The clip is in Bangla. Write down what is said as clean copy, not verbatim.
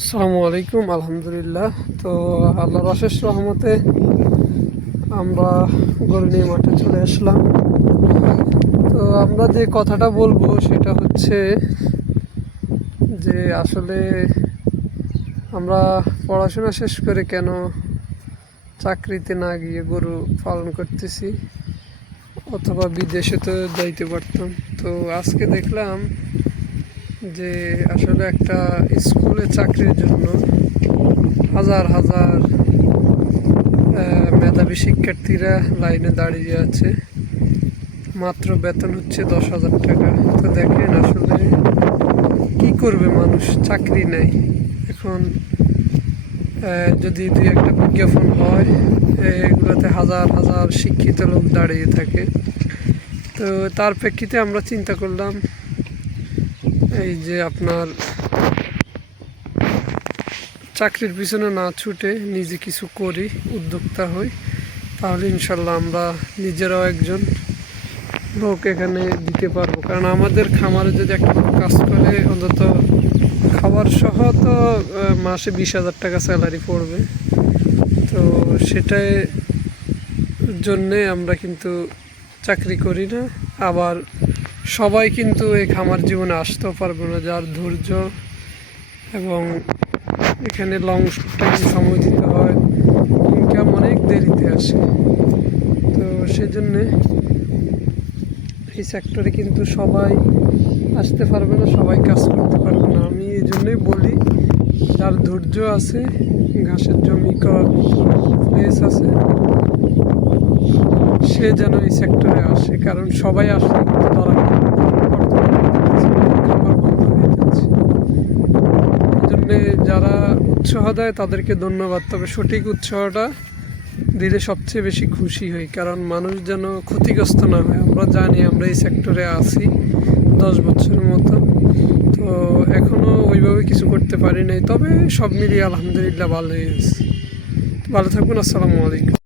আসসালামু আলাইকুম। আলহামদুলিল্লাহ। তো আল্লাহর অশেষ রহমতে আমরা গরু নিয়ে মাঠে চলে আসলাম। তো আমরা যে কথাটা বলবো সেটা হচ্ছে যে আসলে আমরা পড়াশোনা শেষ করে কেন চাকরিতে না গিয়ে গরু পালন করতেছি, অথবা বিদেশে তো যাইতে পারতাম। তো আজকে দেখলাম যে আসলে একটা স্কুলে চাকরির জন্য হাজার হাজার মেধাবী শিক্ষার্থীরা লাইনে দাঁড়িয়ে আছে। মাত্র বেতন হচ্ছে 10,000 টাকা। তো দেখেন আসলে কি করবে মানুষ, চাকরি নেই এখন। যদি দুই একটা বিজ্ঞাপন হয়, এগুলোতে হাজার হাজার শিক্ষিত লোক দাঁড়িয়ে থাকে। তো তার প্রেক্ষিতে আমরা চিন্তা করলাম এই যে আপনার চাকরির পিছনে না ছুটে নিজে কিছু করি, উদ্যোক্তা হই, তাহলে ইনশাল্লাহ আমরা নিজেরাও একজন লোক এখানে দিতে পারবো। কারণ আমাদের খামারে যদি একটা কাজ করে অন্তত খাবার সহ তো মাসে 20,000 টাকা স্যালারি পড়বে। তো সেটাই জন্যে আমরা কিন্তু চাকরি করি না। আবার সবাই কিন্তু এই খামার জীবনে আসতেও পারবে না, যার ধৈর্য এবং এখানে লং টাইম সময় দিতে হয়, ইনকাম অনেক দেরিতে আসে। তো সেজন্যে এই সেক্টরে কিন্তু সবাই আসতে পারবে না, সবাই কাজ করতে পারবে না। আমি এই জন্যই বলি, যার ধৈর্য আছে, ঘাসের জমি করার মতো প্লেস আছে, সে যেন এই সেক্টরে আসে। কারণ সবাই আসলে কিন্তু ধরা খাবার বন্ধ হয়ে যাচ্ছে। এই জন্যে যারা উৎসাহ দেয় তাদেরকে ধন্যবাদ, তবে সঠিক উৎসাহটা দিলে সবচেয়ে বেশি খুশি হই। কারণ মানুষ যেন ক্ষতিগ্রস্ত না হয়। আমরা জানি আমরা এই সেক্টরে আছি 10 বছরের মতো, তো এখনও ওইভাবে কিছু করতে পারি নাই। তবে সব মিলিয়ে আলহামদুলিল্লাহ ভালোই আছে। ভালো থাকবেন। আসসালামু আলাইকুম।